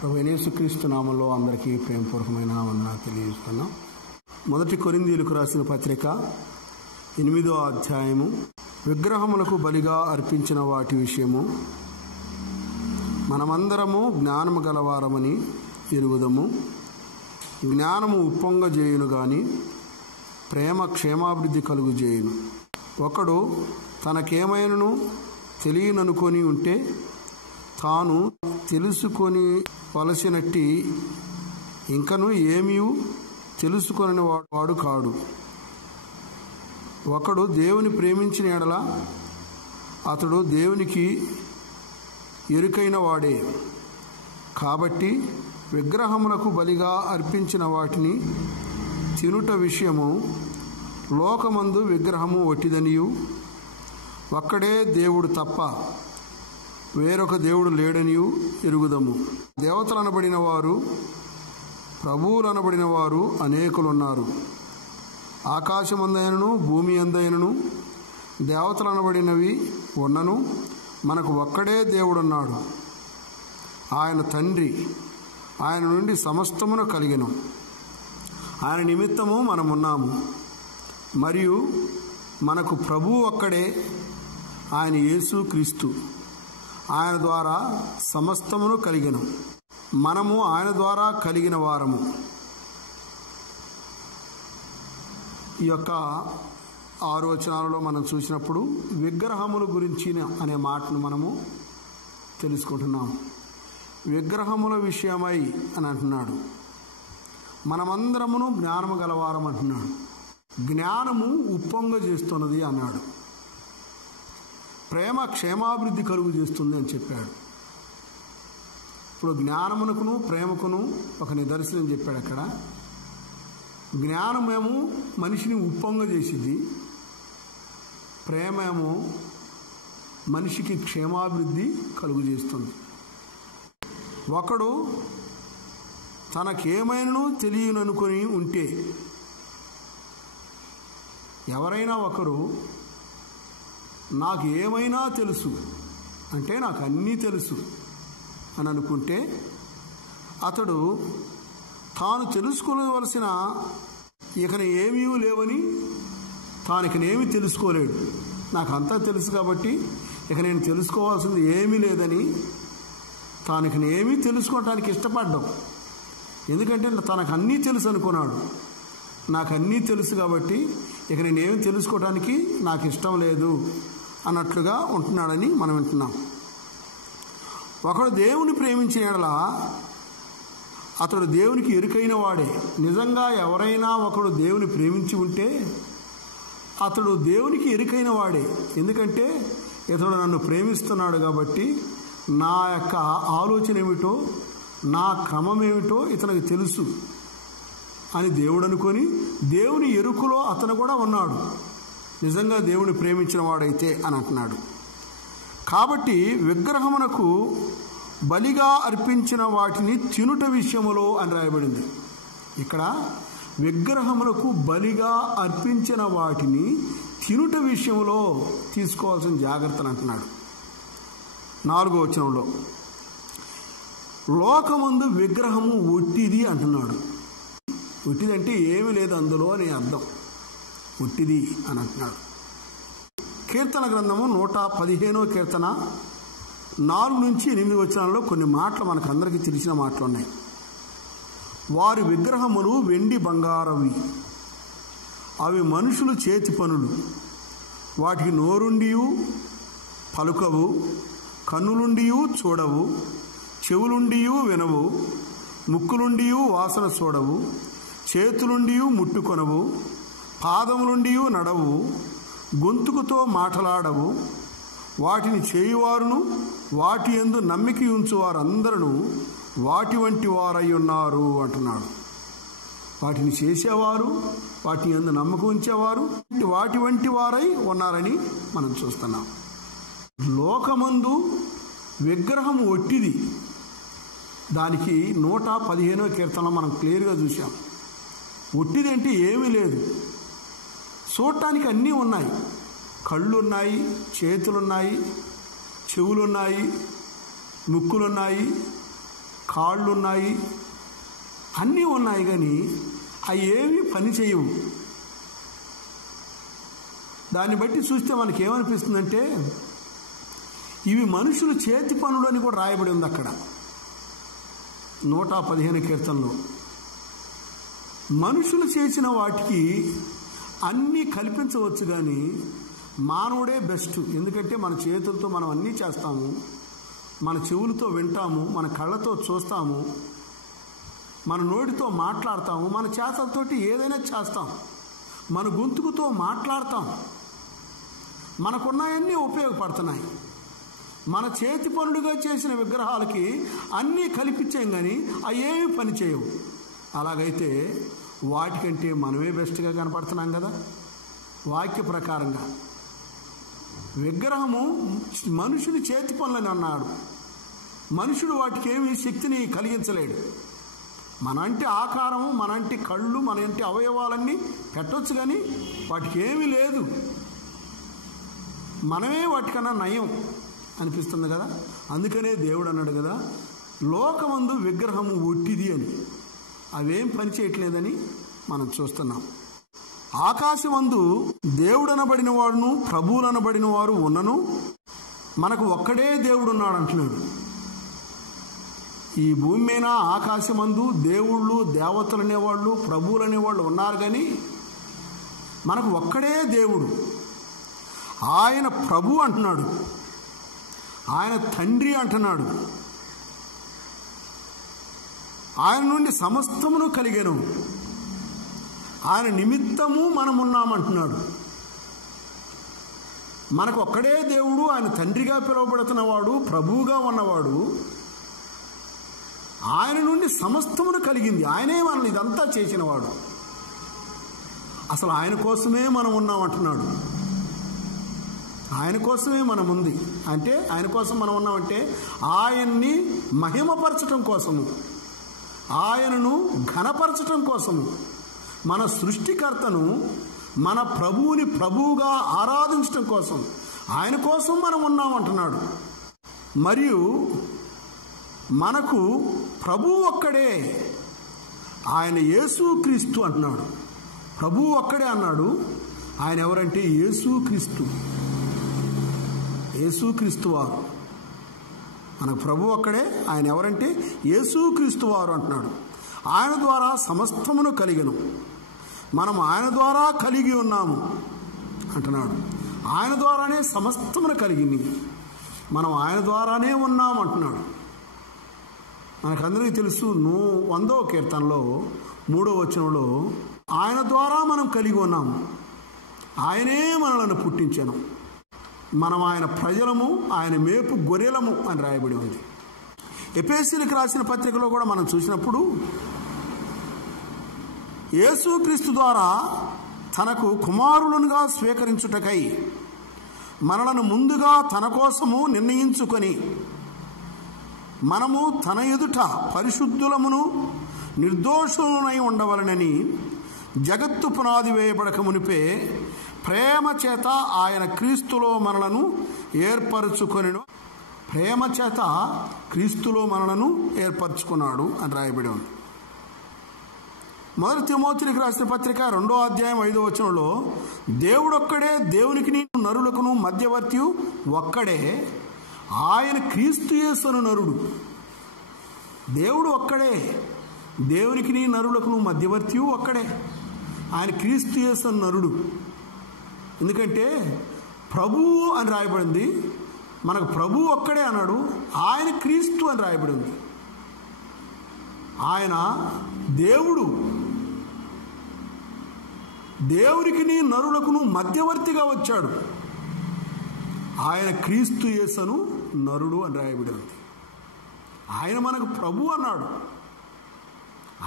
ప్రభువైన యేసుక్రీస్తు నామములో అందరికీ ప్రేమపూర్వకమైన వందనాలు తెలియజేస్తున్నాం. 1 కొరింథీయులకు రాసిన పత్రిక 8వ అధ్యాయము. విగ్రహములకు బలిగా అర్పించిన వాటి విషయము. మనమందరము జ్ఞానము గలవారమని ఎరుగుదము. జ్ఞానము ఉప్పొంగజేయును గాని ప్రేమ క్షేమాభివృద్ధి కలుగుజేయును. ఒకడు తనకేమైనను తెలియననుకొని ఉంటే తాను తెలుసుకొని వలసినట్టి ఇంకను ఏమీ తెలుసుకొని వాడు కాడు. ఒకడు దేవుని ప్రేమించిన ఎడల అతడు దేవునికి ఎరుకైన వాడే. కాబట్టి విగ్రహములకు బలిగా అర్పించిన వాటిని తినుట విషయము లోకమందు విగ్రహము ఒట్టిదనియు ఒక్కడే దేవుడు తప్ప వేరొక దేవుడు లేడనియు ఎరుగుదము. దేవతలు అనబడిన వారు, ప్రభువులు అనబడిన వారు అనేకులున్నారు. ఆకాశమందైనను భూమి అందైనను దేవతలు అనబడినవి ఉన్నను మనకు ఒక్కడే దేవుడున్నాడు. ఆయన తండ్రి. ఆయన నుండి సమస్తమును కలిగెను. ఆయన నిమిత్తము మనమున్నాము. మరియు మనకు ప్రభువు ఒక్కడే, ఆయన యేసు క్రీస్తు. ఆయన ద్వారా సమస్తమును కలిగెను. మనము ఆయన ద్వారా కలిగిన వారము. ఈ యొక్క 6 వచనాలలో మనం చూసినప్పుడు విగ్రహముల గురించి అనే మాటను మనము తెలుసుకుంటున్నాం. విగ్రహముల విషయమై అని అంటున్నాడు. మనమందరమును జ్ఞానము గలవారం అంటున్నాడు. జ్ఞానము ఉప్పొంగజేస్తున్నది అన్నాడు. ప్రేమ క్షేమాభివృద్ధి కలుగు చేస్తుంది అని చెప్పాడు. ఇప్పుడు జ్ఞానమునకును ప్రేమకును ఒక నిదర్శనం చెప్పాడు. అక్కడ జ్ఞానమేమో మనిషిని ఉప్పొంగజేసిద్ది, ప్రేమేమో మనిషికి క్షేమాభివృద్ధి కలుగు చేస్తుంది. ఒకడు తనకేమైనను తెలియననుకొని ఉంటే, ఎవరైనా ఒకరు నాకు ఏమైనా తెలుసు అంటే నాకు అన్నీ తెలుసు అని అనుకుంటే అతడు తాను తెలుసుకోవలసిన ఇకన ఏమీ లేవని తానికనేమి తెలుసుకోలేడు. నాకు అంతా తెలుసు కాబట్టి ఇక నేను తెలుసుకోవాల్సింది ఏమీ లేదని తానికనేమీ తెలుసుకోవటానికి ఇష్టపడ్డాం. ఎందుకంటే తనకు అన్నీ తెలుసు అనుకున్నాడు. నాకు అన్నీ తెలుసు కాబట్టి ఇక నేనేమి తెలుసుకోవటానికి నాకు ఇష్టం లేదు అన్నట్లుగా ఉంటున్నాడని మనం వింటున్నాం. ఒకడు దేవుని ప్రేమించిన యెడల అతడు దేవునికి ఎరుకైన వాడే. నిజంగా ఎవరైనా ఒకడు దేవుని ప్రేమించి ఉంటే అతడు దేవునికి ఎరుకైన వాడే. ఎందుకంటే ఇతడు నన్ను ప్రేమిస్తున్నాడు కాబట్టి నా యొక్క ఆలోచన ఏమిటో, నా క్రమం ఏమిటో ఇతనికి తెలుసు అని దేవుడు అనుకొని దేవుని ఎరుకలో అతను కూడా ఉన్నాడు. నిజంగా దేవుని ప్రేమించిన వాడైతే అని అంటున్నాడు. కాబట్టి విగ్రహమునకు బలిగా అర్పించిన వాటిని తినుట విషయములో అని రాయబడింది. ఇక్కడ విగ్రహములకు బలిగా అర్పించిన వాటిని తినుట విషయంలో తీసుకోవాల్సిన జాగ్రత్తలు అంటున్నాడు. 4వ వచనంలో లోకమందు విగ్రహము ఒట్టిది అంటున్నాడు. ఒట్టిదంటే ఏమీ లేదు అందులో అని అర్థం. ఒట్టిది అని అంటున్నాడు. కీర్తన గ్రంథము 115వ కీర్తన 4 నుంచి 8 వచనాల్లో కొన్ని మాటలు మనకు అందరికీ తెలిసిన మాటలు ఉన్నాయి. వారి విగ్రహములు వెండి బంగారవి, అవి మనుషులు చేతి పనులు. వాటికి నోరుండియు పలుకవు, కన్నులుండియు చూడవు, చెవులుండియు వినవు, ముక్కులుండియు వాసన చూడవు, చేతులుండియు ముట్టుకొనవు, పాదములుండియు నడవు, గొంతుకుతో మాటలాడవు. వాటిని చేయువారును వాటి యందు నమ్మిక ఉంచు వారందరూ వాటి వంటి వారై ఉన్నారు అంటున్నాడు. వాటిని చేసేవారు, వాటి యందు నమ్మకం ఉంచేవారు వాటి వంటి వారై ఉన్నారని మనం చూస్తున్నాం. లోకమందు విగ్రహం ఒట్టిది. దానికి 115వ కీర్తనలో మనం క్లియర్గా చూసాం. ఒట్టిదంటే ఏమీ లేదు. చూడటానికి అన్నీ ఉన్నాయి. కళ్ళున్నాయి, చేతులున్నాయి, చెవులున్నాయి, ముక్కులున్నాయి, కాళ్ళు ఉన్నాయి, అన్నీ ఉన్నాయి, కానీ అవి ఏమీ పని చేయవు. దాన్ని బట్టి చూస్తే మనకి ఏమనిపిస్తుందంటే ఇవి మనుషులు చేతి పనులు అని కూడా రాయబడి ఉంది అక్కడ 115 కీర్తనలో. మనుషులు చేసిన వాటికి అన్నీ కల్పించవచ్చు, కానీ మానవుడే బెస్ట్. ఎందుకంటే మన చేతులతో మనం అన్నీ చేస్తాము, మన చెవులతో వింటాము, మన కళ్ళతో చూస్తాము, మన నోటితో మాట్లాడతాము, మన చేతలతోటి ఏదైనా చేస్తాం, మన గొంతుకుతో మాట్లాడతాం. మనకున్నాయన్నీ ఉపయోగపడుతున్నాయి. మన చేతి పనులుగా చేసిన విగ్రహాలకి అన్నీ కల్పించాం, కానీ అవి ఏమీ పని చేయవు. అలాగైతే వాటికంటే మనమే బెస్ట్గా కనపడుతున్నాం కదా. వాక్య ప్రకారంగా విగ్రహము మనుషుని చేతి పనులని అన్నాడు. మనుషుడు వాటికి ఏమీ శక్తిని కలిగించలేడు. మనంటి ఆకారము, మనంటి కళ్ళు, మనంటి అవయవాలన్నీ పెట్టవచ్చు, కానీ వాటికి ఏమీ లేదు. మనమే వాటికన్నా నయం అనిపిస్తుంది కదా. అందుకనే దేవుడు అన్నాడు కదా, లోకమందు విగ్రహము ఒట్టిది అని. అవేం పని చేయట్లేదని మనం చూస్తున్నాం. ఆకాశమందు దేవుడనబడిన వాడును ప్రభువులనబడిన వారు ఉన్నను మనకు ఒక్కడే దేవుడు ఉన్నాడు అంటున్నాడు. ఈ భూమి మీద ఆకాశమందు దేవుళ్ళు, దేవతలు అనేవాళ్ళు, ప్రభువులు అనేవాళ్ళు ఉన్నారు, కానీ మనకు ఒక్కడే దేవుడు. ఆయన ప్రభు అంటున్నాడు, ఆయన తండ్రి అంటున్నాడు, ఆయన నుండి సమస్తమును కలిగెను, ఆయన నిమిత్తము మనమున్నామంటున్నాడు. మనకు ఒక్కడే దేవుడు, ఆయన తండ్రిగా పిలువబడుతున్నవాడు, ప్రభువుగా ఉన్నవాడు. ఆయన నుండి సమస్తమును కలిగింది, ఆయనే మనల్ని ఇదంతా చేసినవాడు. అసలు ఆయన కోసమే మనం ఉన్నామంటున్నాడు. ఆయన కోసమే మనం ఉంది అంటే, ఆయన కోసం మనం ఉన్నామంటే ఆయన్ని మహిమపరచటం కోసము, ఆయనను ఘనపరచటం కోసము, మన సృష్టికర్తను, మన ప్రభువుని ప్రభువుగా ఆరాధించటం కోసం, ఆయన కోసం మనం ఉన్నామంటున్నాడు. మరియు మనకు ప్రభువు ఒక్కడే, ఆయన యేసుక్రీస్తు అంటున్నాడు. ప్రభువు ఒక్కడే అన్నాడు. ఆయన ఎవరంటే యేసుక్రీస్తు. యేసుక్రీస్తు వారు మనకు ప్రభు ఒక్కడే. ఆయన ఎవరంటే యేసుక్రీస్తు వారు అంటున్నాడు. ఆయన ద్వారా సమస్తమును కలిగెను, మనం ఆయన ద్వారా కలిగి ఉన్నాము అంటున్నాడు. ఆయన ద్వారానే సమస్తమును కలిగింది, మనం ఆయన ద్వారానే ఉన్నాము అంటున్నాడు. మనకందరికీ తెలుసు 100వ కీర్తనలో 3వ వచనంలో ఆయన ద్వారా మనం కలిగి ఉన్నాము, ఆయనే మనలను పుట్టించాను, మనం ఆయన ప్రజలము, ఆయన మేపు గొర్రెలము అని రాయబడి ఉంది. ఎఫెసీయులకు రాసిన పత్రికలో కూడా మనం చూసినప్పుడు యేసుక్రీస్తు ద్వారా తనకు కుమారులనుగా స్వీకరించుటకై మనలను ముందుగా తన కోసము నిర్ణయించుకొని మనము తన ఎదుట పరిశుద్ధులమును నిర్దోషులనై ఉండవలనని జగత్తు పునాది వేయబడక మునిపే ప్రేమ చేత ఆయన క్రీస్తులో మనలను ఏర్పరచుకొనెను. ప్రేమ చేత క్రీస్తులో మనలను ఏర్పరచుకున్నాడు అని రాయబడి ఉంది. 1 తిమోతికి రాసిన పత్రిక 2వ అధ్యాయం 5వ వచనంలో దేవుడొక్కడే, దేవునికి నరులకును మధ్యవర్తి ఒక్కడే, ఆయన క్రీస్తు యేసును నరుడు. దేవుడు ఒక్కడే, దేవునికి నరులకును మధ్యవర్తి ఒక్కడే, ఆయన క్రీస్తు యేసును నరుడు. ఎందుకంటే ప్రభువు అని రాయబడింది, మనకు ప్రభువు ఒక్కడే అన్నాడు, ఆయన క్రీస్తు అని రాయబడింది. ఆయన దేవుడు, దేవునికి నరులకును మధ్యవర్తిగా వచ్చాడు. ఆయన క్రీస్తు యేసును నరుడు అని రాయబడింది. ఆయన మనకు ప్రభు అన్నాడు,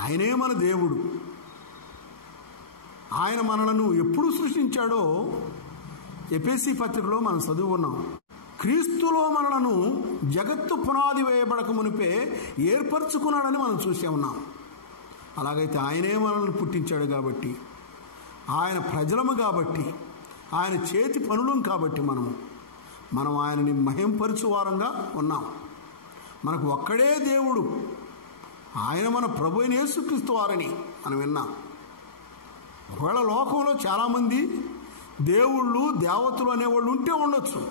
ఆయనే మన దేవుడు. ఆయన మనలను ఎప్పుడు సృష్టించాడో ఎఫెసీ పత్రికలో మనం చదువుకున్నాం. క్రీస్తులో మనలను జగత్తు పునాది వేయబడక మునిపే ఏర్పరచుకున్నాడని మనం చూసే ఉన్నాం. అలాగైతే ఆయనే మనల్ని పుట్టించాడు కాబట్టి, ఆయన ప్రజలము కాబట్టి, ఆయన చేతి పనులం కాబట్టి మనం ఆయనని మహింపరచు వారంగా ఉన్నాం. మనకు ఒక్కడే దేవుడు, ఆయన మన ప్రభు అయిన యేసుక్రీస్తు వారని మనం విన్నాం. ఒకవేళ లోకంలో చాలామంది దేవుళ్ళు దేవతలు అనేవాళ్ళు ఉంటే ఉండొచ్చు.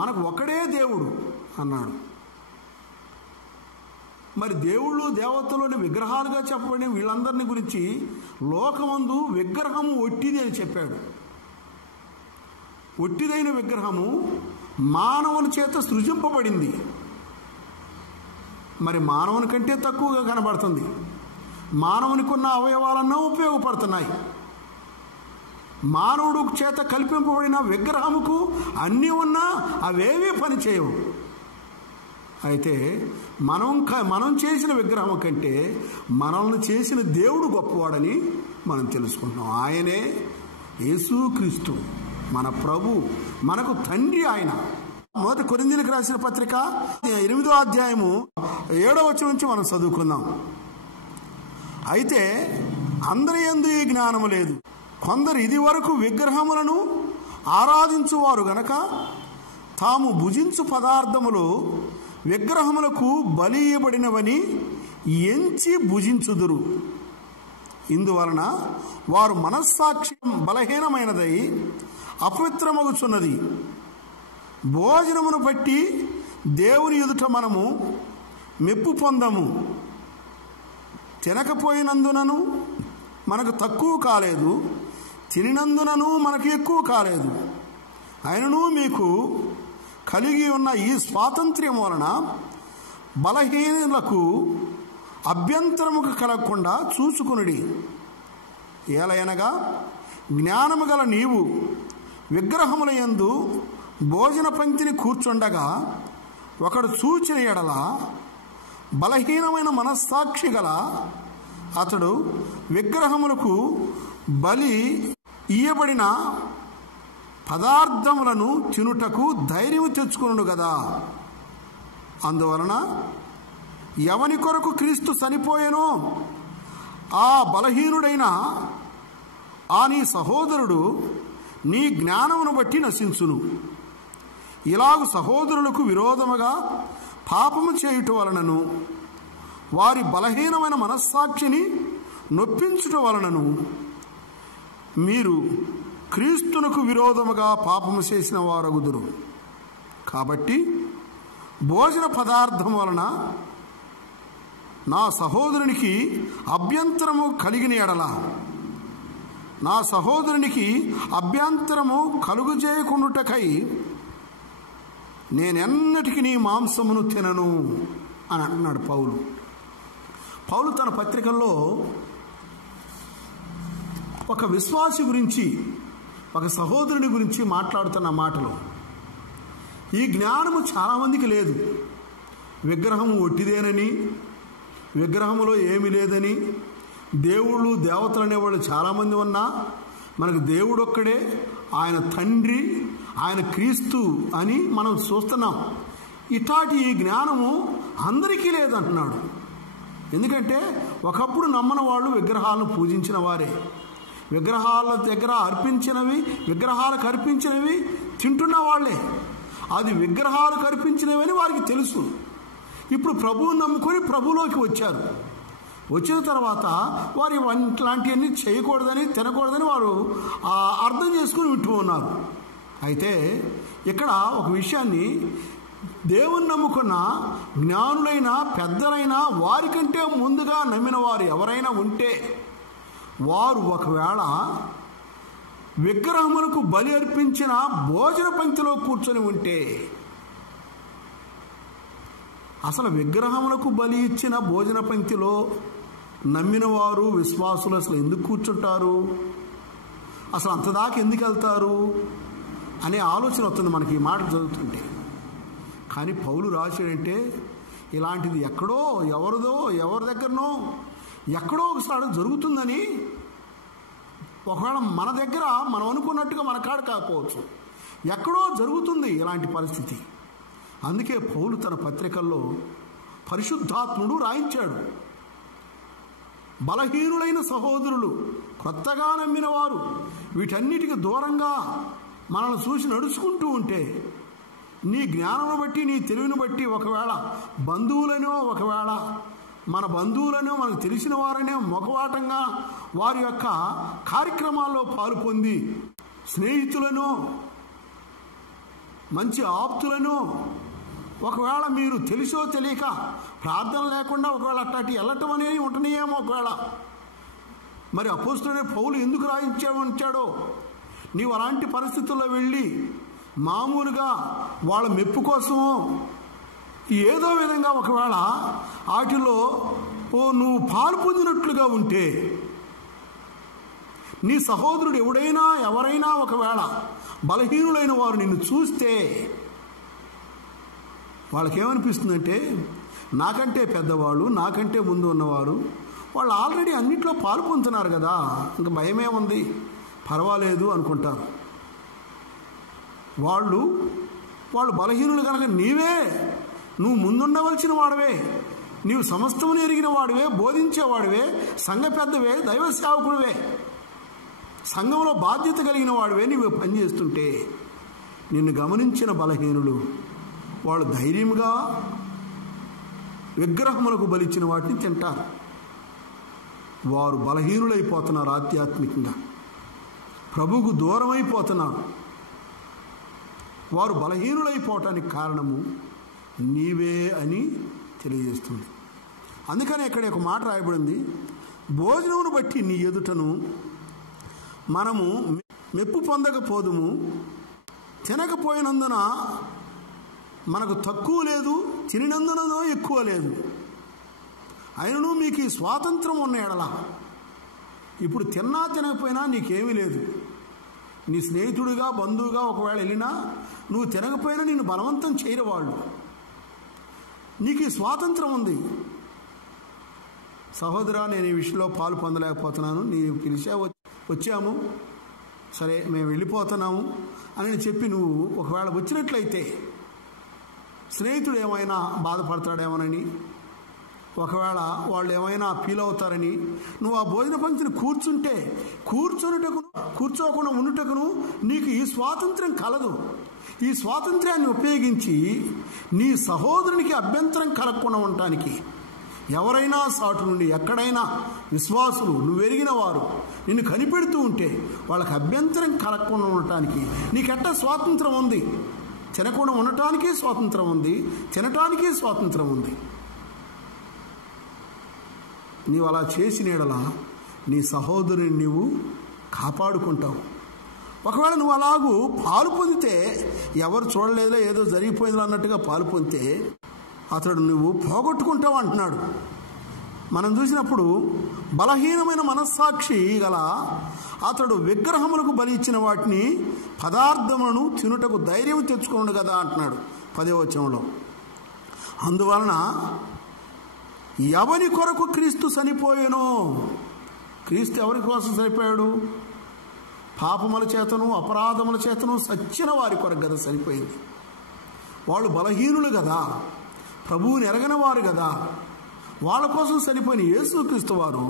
మనకు ఒకడే దేవుడు అన్నాడు. మరి దేవుళ్ళు దేవతలని విగ్రహాలుగా చెప్పబడిన వీళ్ళందరినీ గురించి లోకమందు విగ్రహము ఒట్టిది అని చెప్పాడు. ఒట్టిదైన విగ్రహము మానవుని చేత సృజింపబడింది. మరి మానవుని కంటే తక్కువగా కనబడుతుంది. మానవునికి ఉన్న అవయవాలన్నా ఉపయోగపడుతున్నాయి. మానవుడు చేత కల్పింపబడిన విగ్రహముకు అన్నీ ఉన్నా అవేవీ పనిచేయవు. అయితే మనం చేసిన విగ్రహం కంటే మనల్ని చేసిన దేవుడు గొప్పవాడని మనం తెలుసుకుంటున్నాం. ఆయనే యేసుక్రీస్తు, మన ప్రభు, మనకు తండ్రి ఆయన. మొదటి కొరింథీయులకు రాసిన పత్రిక 8వ అధ్యాయము 7వ వచనం నుంచి మనం చదువుకుందాం. అయితే అందరి యందు ఈ జ్ఞానము లేదు. కొందరు ఇది వరకు విగ్రహములను ఆరాధించువారు గనక తాము భుజించు పదార్థములు విగ్రహములకు బలి ఇయ్యబడినవని ఎంచి భుజించుదురు. ఇందువలన వారు మనస్సాక్ష్యం బలహీనమైనదై అపవిత్రమగుచున్నది. భోజనమును బట్టి దేవుని ఎదుట మనము మెప్పు పొందము. తినకపోయినందునను మనకు తక్కువ కాలేదు, తినినందునను మనకు ఎక్కువ కాలేదు. అయినను మీకు కలిగి ఉన్న ఈ స్వాతంత్ర్యం వలన బలహీనులకు అభ్యంతరము కలగకుండా చూసుకునుడి. ఏలయనగా జ్ఞానము గల నీవు విగ్రహముల యందు భోజన పంక్తిని కూర్చుండగా ఒకడు చూచిన ఎడల బలహీనమైన మనస్సాక్షి గల అతడు విగ్రహములకు బలి ఇయ్యబడిన పదార్థములను తినుటకు ధైర్యం తెచ్చుకును కదా. అందువలన ఎవని కొరకు క్రీస్తు చనిపోయెనో ఆ బలహీనుడైన ఆ నీ సహోదరుడు నీ జ్ఞానమును బట్టి నశించును. ఇలాగ సహోదరులకు విరోధముగా పాపము చేయుట వలనను వారి బలహీనమైన మనస్సాక్షిని నొప్పించుట వలనను మీరు క్రీస్తునకు విరోధముగా పాపము చేసిన వారగుదురు. కాబట్టి భోజన పదార్థం వలన నా సహోదరునికి అభ్యంతరము కలిగిన ఎడల నా సహోదరునికి అభ్యంతరము కలుగజేయకుండుటకై నేనెన్నటికీ నీ మాంసమును తినను అని అంటున్నాడు పౌలు తన పత్రికల్లో ఒక విశ్వాసి గురించి, ఒక సహోదరుని గురించి మాట్లాడుతున్న మాటలు. ఈ జ్ఞానము చాలామందికి లేదు. విగ్రహము ఒట్టిదేనని, విగ్రహములో ఏమీ లేదని, దేవుళ్ళు దేవతలు అనేవాళ్ళు చాలామంది ఉన్నా మనకు దేవుడు ఒక్కడే, ఆయన తండ్రి, ఆయన క్రీస్తు అని మనం చూస్తున్నాం. ఇట్లాంటి ఈ జ్ఞానము అందరికీ లేదంటున్నాడు. ఎందుకంటే ఒకప్పుడు నమ్మని వాళ్ళు విగ్రహాలను పూజించిన వారే, విగ్రహాల దగ్గర విగ్రహాలకు అర్పించినవి తింటున్న వాళ్ళే. అది విగ్రహాలకు అర్పించినవి అని వారికి తెలుసు. ఇప్పుడు ప్రభువుని నమ్ముకొని ప్రభులోకి వచ్చారు. వచ్చిన తర్వాత వారు ఇట్లాంటివన్నీ చేయకూడదని, తినకూడదని వారు అర్థం చేసుకుని వింటూ ఉన్నారు. అయితే ఇక్కడ ఒక విషయాన్ని, దేవుని నమ్ముకున్న జ్ఞానులైన పెద్దలైన వారికంటే ముందుగా నమ్మిన వారు ఎవరైనా ఉంటే వారు ఒకవేళ విగ్రహములకు బలి అర్పించిన భోజన పంక్తిలో కూర్చొని ఉంటే, అసలు విగ్రహములకు బలి ఇచ్చిన భోజన పంక్తిలో నమ్మిన వారు విశ్వాసులు అసలు ఎందుకు కూర్చుంటారు, అసలు అంతదాకా ఎందుకు వెళ్తారు అనే ఆలోచన వస్తుంది మనకి ఈ మాట చదువుతుంటే. కానీ పౌలు రాశాడంటే ఇలాంటిది ఎక్కడో ఎవరి దగ్గరనో ఎక్కడో ఒకసారి జరుగుతుందని, ఒకవేళ మన దగ్గర మనం అనుకున్నట్టుగా మన కాడ కాకపోవచ్చు, ఎక్కడో జరుగుతుంది ఇలాంటి పరిస్థితి. అందుకే పౌలు తన పత్రికల్లో పరిశుద్ధాత్ముడు రాయించాడు. బలహీనులైన సహోదరులు, కొత్తగా నమ్మిన వారు వీటన్నిటికి దూరంగా మనల్ని చూసి నడుచుకుంటూ ఉంటే నీ జ్ఞానం బట్టి, నీ తెలివిని బట్టి ఒకవేళ బంధువులనో, ఒకవేళ మన బంధువులనో, మనకు తెలిసిన వారనే మొగవాటంగా వారి యొక్క కార్యక్రమాల్లో పాలు పొంది, స్నేహితులను, మంచి ఆప్తులను ఒకవేళ మీరు తెలిసో తెలియక ప్రార్థన లేకుండా ఒకవేళ అట్లాంటి వెళ్ళటం అనేది ఉంటనేమో. ఒకవేళ మరి అపోస్తలుడైన పౌలు ఎందుకు రాయించాడో, నీవు అలాంటి పరిస్థితుల్లో వెళ్ళి మామూలుగా వాళ్ళ మెప్పు కోసమో ఏదో విధంగా ఒకవేళ వాటిలో నువ్వు పాలు పొందినట్లుగా ఉంటే, నీ సహోదరుడు ఎవరైనా ఒకవేళ బలహీనులైన వారు నిన్ను చూస్తే వాళ్ళకేమనిపిస్తుందంటే, నాకంటే పెద్దవాళ్ళు, నాకంటే ముందు ఉన్నవారు వాళ్ళు ఆల్రెడీ అన్నిట్లో పాలు పొందుతున్నారు కదా, ఇంకా భయమే ఉంది, పర్వాలేదు అనుకుంటారు. వాళ్ళు బలహీనులు కనుక నువ్వు ముందుండవలసిన వాడవే, నీవు సమస్తమును ఎరిగిన వాడివే, బోధించేవాడివే, సంఘ పెద్దవే, దైవ సేవకుడివే, సంఘంలో బాధ్యత కలిగిన వాడివే, నీవు పనిచేస్తుంటే నిన్ను గమనించిన బలహీనులు వాళ్ళు ధైర్యంగా విగ్రహములకు బలిచ్చిన వాటిని తింటారు. వారు బలహీనులైపోతున్నారు, ఆధ్యాత్మికంగా ప్రభువుకు దూరం అయిపోతున్నారు. వారు బలహీనులైపోవటానికి కారణము నీవే అని తెలియజేస్తుంది. అందుకని ఇక్కడ ఒక మాట రాయబడింది, భోజనమును బట్టి నీ ఎదుటను మనము మెప్పు పొందకపోదుము, తినకపోయినందున మనకు తక్కువ లేదు, తినినందునో ఎక్కువ లేదు. అయినను మీకు ఈ స్వాతంత్రం ఉన్న ఎడల, ఇప్పుడు తిన్నా తినకపోయినా నీకేమీ లేదు. నీ స్నేహితుడిగా, బంధువుగా ఒకవేళ వెళ్ళినా నువ్వు తినకపోయినా నిన్ను బలవంతం చేయరు వాళ్ళు. నీకు ఈ స్వాతంత్రం ఉంది. సహోదరా, నేను ఈ విషయంలో పాలు పొందలేకపోతున్నాను, నీ వచ్చాము, సరే మేము వెళ్ళిపోతున్నాము అని చెప్పి నువ్వు ఒకవేళ వచ్చినట్లయితే స్నేహితుడు ఏమైనా బాధపడతాడేమోనని, ఒకవేళ వాళ్ళు ఏమైనా ఫీల్ అవుతారని నువ్వు ఆ భోజన పంక్తిని కూర్చోకుండా ఉండుటకును నీకు ఈ స్వాతంత్రం కలదు. ఈ స్వాతంత్ర్యాన్ని ఉపయోగించి నీ సహోదరునికి అభ్యంతరం కలగకుండా ఉండటానికి ఎవరైనా సాటు నుండి ఎక్కడైనా విశ్వాసులు, నువ్వెరిగిన వారు నిన్ను కనిపెడుతూ ఉంటే వాళ్ళకి అభ్యంతరం కలగకుండా ఉండటానికి నీకెట్ట స్వాతంత్రం ఉంది. తినకుండా ఉండటానికి స్వాతంత్రం ఉంది, తినటానికి స్వాతంత్రం ఉంది. నీవు అలా చేసిన యెడల నీ సహోదరుని నీవు కాపాడుకుంటావు. ఒకవేళ నువ్వు అలాగూ పాలు పొందితే, ఎవరు చూడలేదో ఏదో జరిగిపోయిందో అన్నట్టుగా పాలు పొందితే అతడు నువ్వు పోగొట్టుకుంటావు అంటున్నాడు. మనం చూసినప్పుడు బలహీనమైన మనస్సాక్షి గల అతడు విగ్రహములకు బలి ఇచ్చిన వాటిని పదార్థములను తినుటకు ధైర్యం తెచ్చుకోండు కదా అంటున్నాడు 10వ వచనంలో. అందువలన ఎవని కొరకు క్రీస్తు చనిపోయేనో, క్రీస్తు ఎవరి కోసం చనిపోయాడు? పాపముల చేతను అపరాధముల చేతను సచ్చిన వారి కొరకు కదా చనిపోయింది. వాళ్ళు బలహీనులు కదా, ప్రభువుని ఎరగని వారు కదా, వాళ్ళ కోసం చనిపోయిన యేసుక్రీస్తు వారు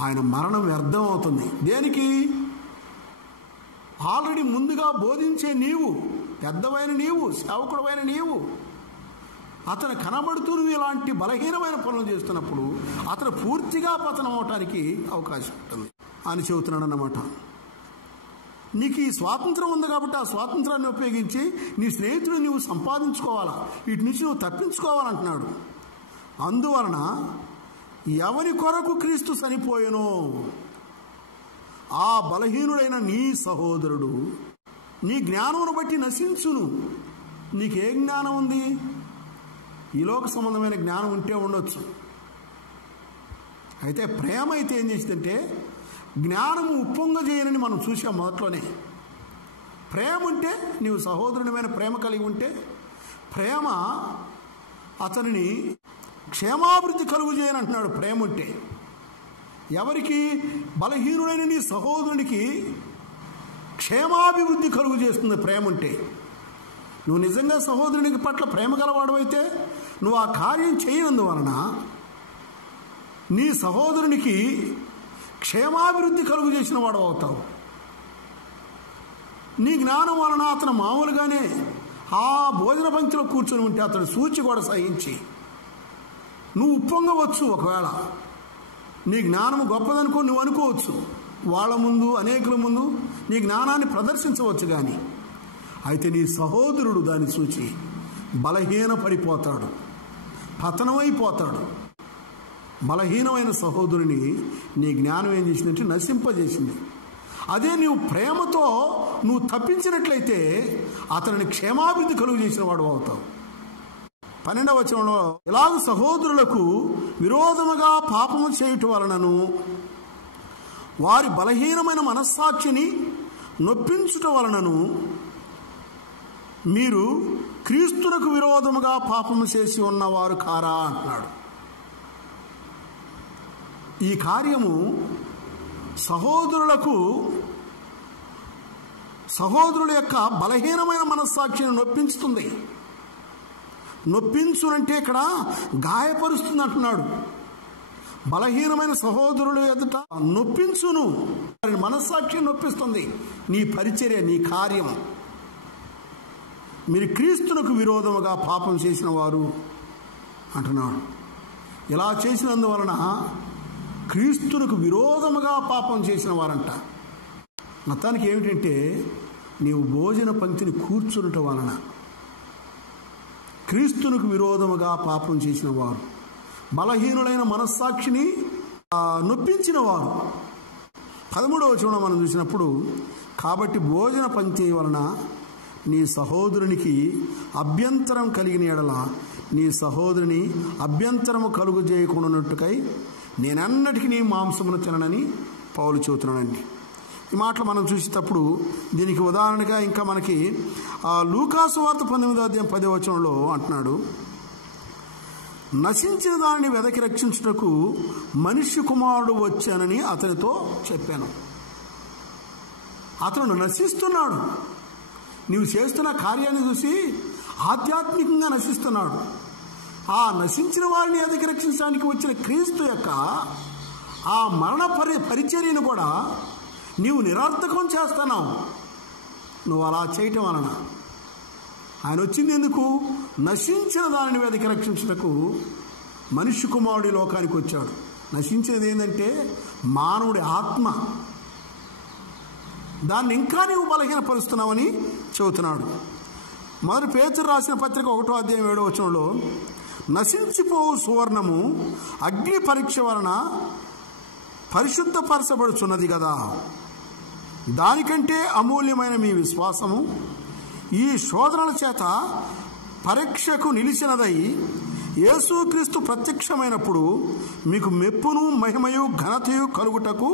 ఆయన మరణం వ్యర్థం అవుతుంది. దేనికి? ఆల్రెడీ ముందుగా బోధించే నీవు, పెద్దవైన నీవు, సేవకుడమైన నీవు, అతను కనబడుతూ నువ్వు ఇలాంటి బలహీనమైన పనులు చేస్తున్నప్పుడు అతను పూర్తిగా పతనం అవటానికి అవకాశం ఉంటుంది అని చెబుతున్నాడు అన్నమాట. నీకు ఈ స్వాతంత్రం ఉంది కాబట్టి ఆ స్వాతంత్రాన్ని ఉపయోగించి నీ స్నేహితుడు నువ్వు సంపాదించుకోవాలా, వీటి నుంచి నువ్వు తప్పించుకోవాలంటున్నాడు. అందువలన ఎవరి కొరకు క్రీస్తు చనిపోయెనో ఆ బలహీనుడైన నీ సహోదరుడు నీ జ్ఞానమును బట్టి నశించును. నీకే జ్ఞానం ఉంది? ఈ లోక సంబంధమైన జ్ఞానం ఉంటే ఉండొచ్చు. అయితే ప్రేమ అయితే ఏం చేసిందంటే జ్ఞానము ఉప్పొంగజేయనని మనం చూసాం మొదట్లోనే. ప్రేమ ఉంటే, నీవు సహోదరునిమైన ప్రేమ కలిగి ఉంటే, ప్రేమ అతనిని క్షేమాభివృద్ధి కలుగు చేయని అంటున్నాడు. ప్రేమ ఉంటే ఎవరికి? బలహీనుడైన నీ సహోదరునికి క్షేమాభివృద్ధి కలుగు చేస్తుంది ప్రేమ ఉంటే. నువ్వు నిజంగా సహోదరునికి పట్ల ప్రేమ గలవాడవైతే నువ్వు ఆ కార్యం చేయనందువలన నీ సహోదరునికి క్షేమాభివృద్ధి కలుగు చేసిన వాడు అవుతావు. నీ జ్ఞానం వలన అతను మామూలుగానే ఆ భోజన పంక్తిలో కూర్చొని ఉంటే అతడు సూచి కూడా సహించి నువ్వు ఉప్పొంగవచ్చు. ఒకవేళ నీ జ్ఞానం గొప్పదనుకో నువ్వు అనుకోవచ్చు, వాళ్ళ ముందు అనేకుల ముందు నీ జ్ఞానాన్ని ప్రదర్శించవచ్చు. కానీ అయితే నీ సహోదరుడు దాన్ని చూచి బలహీన పడిపోతాడు, పతనమైపోతాడు. బలహీనమైన సహోదరుని నీ జ్ఞానం ఏం చేసిందంటే నశింపజేసింది. అదే నీవు ప్రేమతో నువ్వు తప్పించినట్లయితే అతనిని క్షేమాభివృద్ధి కలుగు చేసిన వాడు అవుతావు. 12వ వచనంలో ఇలాగ సహోదరులకు విరోధముగా పాపము చేయుట వలనను వారి బలహీనమైన మనస్సాక్షిని నొప్పించుట వలనను మీరు క్రీస్తునకు విరోధముగా పాపము చేసి ఉన్నవారు కారా అంటున్నాడు. ఈ కార్యము సహోదరుల యొక్క బలహీనమైన మనస్సాక్షిని నొప్పించుతుంది. నొప్పించునంటే ఇక్కడ గాయపరుస్తుంది అంటున్నాడు. బలహీనమైన సహోదరులు ఎదుట నొప్పించును, మనస్సాక్షిని నొప్పిస్తుంది నీ పరిచర్య, నీ కార్యం. మీరు క్రీస్తునకు విరోధముగా పాపం చేసిన వారు అంటున్నాడు. ఇలా చేసినందువలన క్రీస్తునకు విరోధముగా పాపం చేసిన వారంట. మొత్తానికి ఏమిటంటే నీవు భోజన పంక్తిని కూర్చునటం వలన క్రీస్తునకు విరోధముగా పాపం చేసిన వారు, బలహీనులైన మనస్సాక్షిని నొప్పించిన వారు. 13వ వచనం మనం చూసినప్పుడు, కాబట్టి భోజన పంక్తి వలన నీ సహోదరునికి అభ్యంతరం కలిగిన ఎడల నీ సహోదరుని అభ్యంతరము కలుగు చేయకుండానట్టుకై నేనన్నటికీ నీ మాంసమును తిననని పౌలు చెబుతున్నానండి. ఈ మాటలు మనం చూసేటప్పుడు దీనికి ఉదాహరణగా ఇంకా మనకి లూకాసు వార్త 19వ అధ్యాయం 10వ వచనంలో అంటున్నాడు, నశించిన దానిని వెదకి రక్షించుటకు మనుష్య కుమారుడు వచ్చానని అతనితో చెప్పాను. అతను నశిస్తున్నాడు. నీవు చేస్తున్న కార్యాన్ని చూసి ఆధ్యాత్మికంగా నశిస్తున్నాడు. ఆ నశించిన వారిని వెదకి రక్షించడానికి వచ్చిన క్రీస్తు యొక్క ఆ మరణ పరిచర్యను కూడా నీవు నిరర్థకం చేస్తున్నావు. నువ్వు అలా చేయటం వలన ఆయన వచ్చింది ఎందుకు? నశించిన దానిని వెదకి రక్షించుటకు మనుష్య కుమారుడి లోకానికి వచ్చాడు. నశించినది ఏంటంటే మానవుడి ఆత్మ. దాన్ని ఇంకా నీవు బలహీనపరుస్తున్నావని చెబుతున్నాడు. మొదటి పేతురు రాసిన పత్రిక 1వ అధ్యాయం 7వ వచనంలో, నశించిపోవు సువర్ణము అగ్ని పరీక్ష వలన పరిశుద్ధపరచబడుచున్నది కదా, దానికంటే అమూల్యమైన మీ విశ్వాసము ఈ శోధనల చేత పరీక్షకు నిలిచినదై యేసుక్రీస్తు ప్రత్యక్షమైనప్పుడు మీకు మెప్పును మహిమయు ఘనతయు కలుగుటకు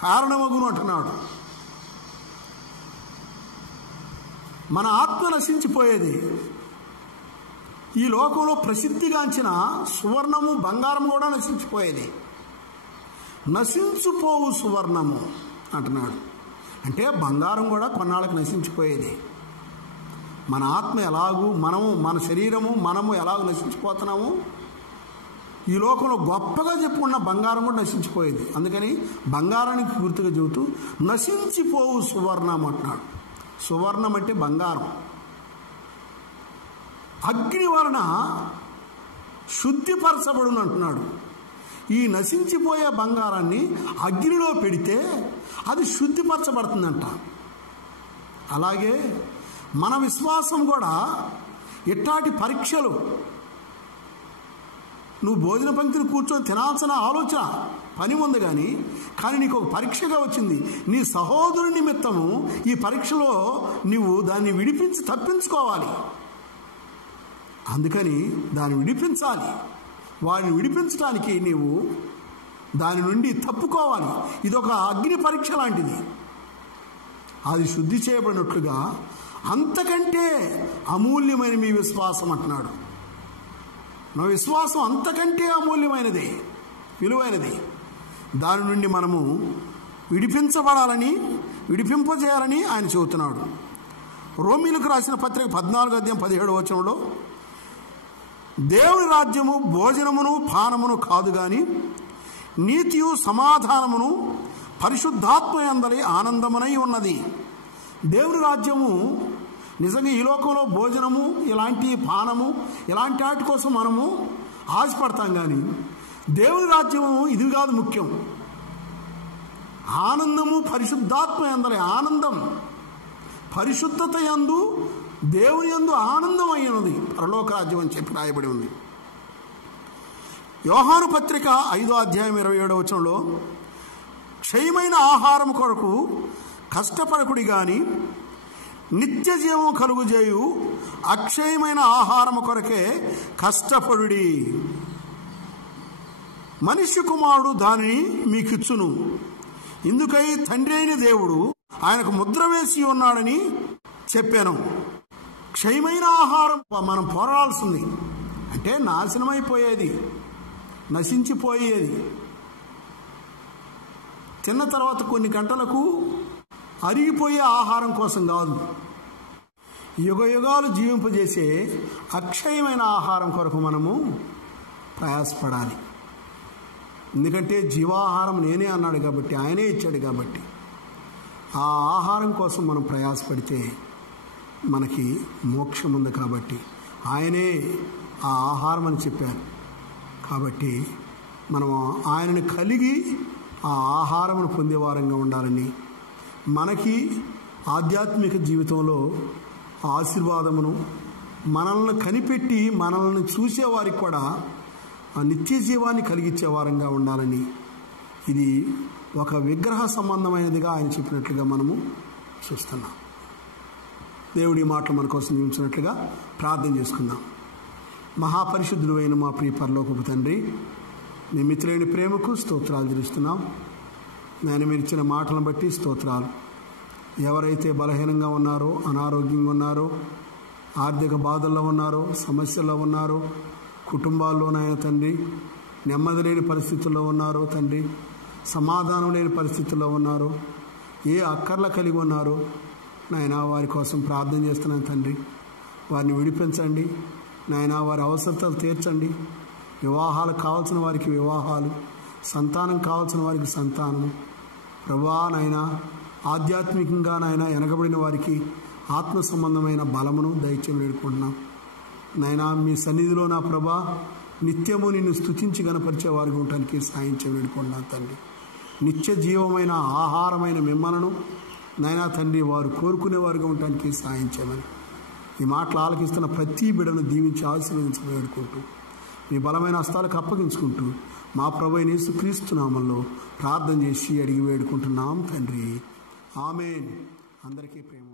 కారణమగును అంటున్నాడు. మన ఆత్మ నశించిపోయేది. ఈ లోకంలో ప్రసిద్ధిగాంచిన సువర్ణము బంగారం కూడా నశించిపోయేది. నశించిపోవు సువర్ణము అంటున్నాడు. అంటే బంగారం కూడా కొన్నాళ్ళకి నశించిపోయేది. మన ఆత్మ ఎలాగూ మన శరీరము మనము ఎలాగూ నశించిపోతున్నాము, ఈ లోకంలో గొప్పగా చెప్పుకున్న బంగారం కూడా నశించిపోయేది. అందుకని బంగారానికి గుర్తుగా చెబుతూ నశించిపోవు సువర్ణం అంటున్నాడు. సువర్ణం అంటే బంగారం. అగ్ని వలన శుద్ధిపరచబడును అంటున్నాడు. ఈ నశించిపోయే బంగారాన్ని అగ్నిలో పెడితే అది శుద్ధిపరచబడుతుందంట. అలాగే మన విశ్వాసం కూడా ఇట్లాంటి పరీక్షలు, నువ్వు భోజన పంక్తిని కూర్చొని తినాల్సిన ఆలోచన పని ఉంది కానీ నీకు ఒక పరీక్షగా వచ్చింది. నీ సహోదరుని నిమిత్తము ఈ పరీక్షలో నువ్వు దాన్ని విడిపించి తప్పించుకోవాలి. అందుకని దాన్ని విడిపించాలి. వాడిని విడిపించడానికి నీవు దాని నుండి తప్పుకోవాలి. ఇదొక అగ్ని పరీక్ష లాంటిది. అది శుద్ధి చేయబడినట్లుగా అంతకంటే అమూల్యమైన మీ విశ్వాసం అంటున్నాడు. నా విశ్వాసం అంతకంటే అమూల్యమైనది, విలువైనది. దాని నుండి మనము విడిపించబడాలని, విడిపింపజేయాలని ఆయన చెబుతున్నాడు. రోమీలకు రాసిన పత్రిక 14వ అధ్యాయం 17వ వచనంలో, దేవుని రాజ్యము భోజనమును పానమును కాదు గాని నీతియు సమాధానమును పరిశుద్ధాత్మ యందలి ఆనందమునై ఉన్నది. దేవుని రాజ్యము నిజంగా ఈ లోకంలో భోజనము, ఇలాంటి పానము, ఇలాంటి వాటి కోసం మనము ఆశపడతాం, కానీ దేవుని రాజ్యము ఇది కాదు ముఖ్యం. ఆనందము పరిశుద్ధాత్మ యందలి ఆనందం, పరిశుద్ధత యందు దేవుని యందు ఆనందం అయినది పరలోక రాజ్యం అని చెప్పి రాయబడి ఉంది. యోహాను పత్రిక 5వ అధ్యాయం 27వ వచనంలో, క్షయమైన ఆహారం కొరకు కష్టపడకుడి గాని నిత్య జీవం కలుగుజేయు అక్షయమైన ఆహారం కొరకే కష్టపడుడి. మనుష్య కుమారుడు దానిని మీకిచ్చును. ఇందుకై తండ్రి అయిన దేవుడు ఆయనకు ముద్ర వేసి ఉన్నాడని చెప్పాను. క్షయమైన ఆహారం మనం పోరాడాల్సింది, అంటే నాశనమైపోయేది, నశించిపోయేది, తిన్న తర్వాత కొన్ని గంటలకు అరిగిపోయే ఆహారం కోసం కాదు, యుగ యుగాలు జీవింపజేసే అక్షయమైన ఆహారం కొరకు మనము ప్రయాసపడాలి. ఎందుకంటే జీవాహారం నేనే అన్నాడు కాబట్టి, ఆయనే ఇచ్చాడు కాబట్టి, ఆ ఆహారం కోసం మనం ప్రయాసపడితే మనకి మోక్షం ఉంది కాబట్టి, ఆయనే ఆ ఆహారం అని చెప్పారు. కాబట్టి మనం ఆయనను కలిగి ఆ ఆహారమును పొందేవారంగా ఉండాలని, మనకి ఆధ్యాత్మిక జీవితంలో ఆశీర్వాదమును, మనల్ని కనిపెట్టి మనల్ని చూసేవారికి కూడా ఆ నిత్య జీవాన్ని కలిగించే వారంగా ఉండాలని, ఇది ఒక విగ్రహ సంబంధమైనదిగా ఆయన చెప్పినట్లుగా మనము చూస్తున్నాం. దేవుడి మాటలు మన కోసం జీవించినట్లుగా ప్రార్థన చేసుకుందాం. మహాపరిశుద్ధుడు అయిన మా ప్రియ పరలోకపు తండ్రి, మీ మిత్రులైన ప్రేమకు స్తోత్రాలు తెలుస్తున్నాం. నేను మీరు ఇచ్చిన మాటలను బట్టి స్తోత్రాలు. ఎవరైతే బలహీనంగా ఉన్నారో, అనారోగ్యంగా ఉన్నారో, ఆర్థిక బాధల్లో ఉన్నారో, సమస్యల్లో ఉన్నారో, కుటుంబాల్లోనైనా తండ్రి నెమ్మది లేని పరిస్థితుల్లో ఉన్నారో తండ్రి, సమాధానం లేని పరిస్థితుల్లో ఉన్నారో, ఏ అక్కర్ల కలిగి ఉన్నారో నాయన, వారి కోసం ప్రార్థన చేస్తున్నాను తండ్రి. వారిని విడిపించండి నాయన, వారి అవసరతలు తీర్చండి. వివాహాలు కావాల్సిన వారికి వివాహాలు, సంతానం కావాల్సిన వారికి సంతానము ప్రభా నాయన, ఆధ్యాత్మికంగా నాయన వెనకబడిన వారికి ఆత్మ సంబంధమైన బలమును దయచేసి వేడుకుంటున్నాం నాయన. మీ సన్నిధిలో నా ప్రభా నిత్యము నిన్ను స్తుతించి గణపరిచే వారికి ఉండటానికి సాయం వేడుకుంటున్నాను తండ్రి. నిత్య జీవమైన ఆహారమైన మిమ్మలను నాయనా తండ్రి వారు కోరుకునేవారుగా ఉండటానికి సాయం చేయమని, ఈ మాటలు ఆలకిస్తున్న ప్రతి బిడ్డను దీవించి ఆశీర్వదించి వేడుకుంటూ, మీ బలమైన హస్తాలకు అప్పగించుకుంటూ మా ప్రభువైన యేసుక్రీస్తు నామములో ప్రార్థన చేసి అడిగి వేడుకుంటున్నాం తండ్రి. ఆమేన్. అందరికీ ప్రేమ.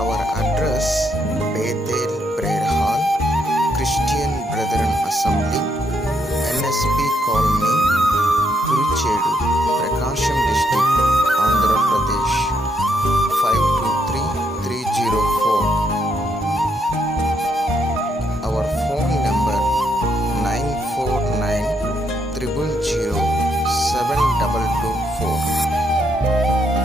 Our address: Bethel Prayer Hall, Christian Brethren Assembly, NSB Colony, Kurichedu, Prakasham District, Andhra Pradesh 523304. Our phone number 9490072224.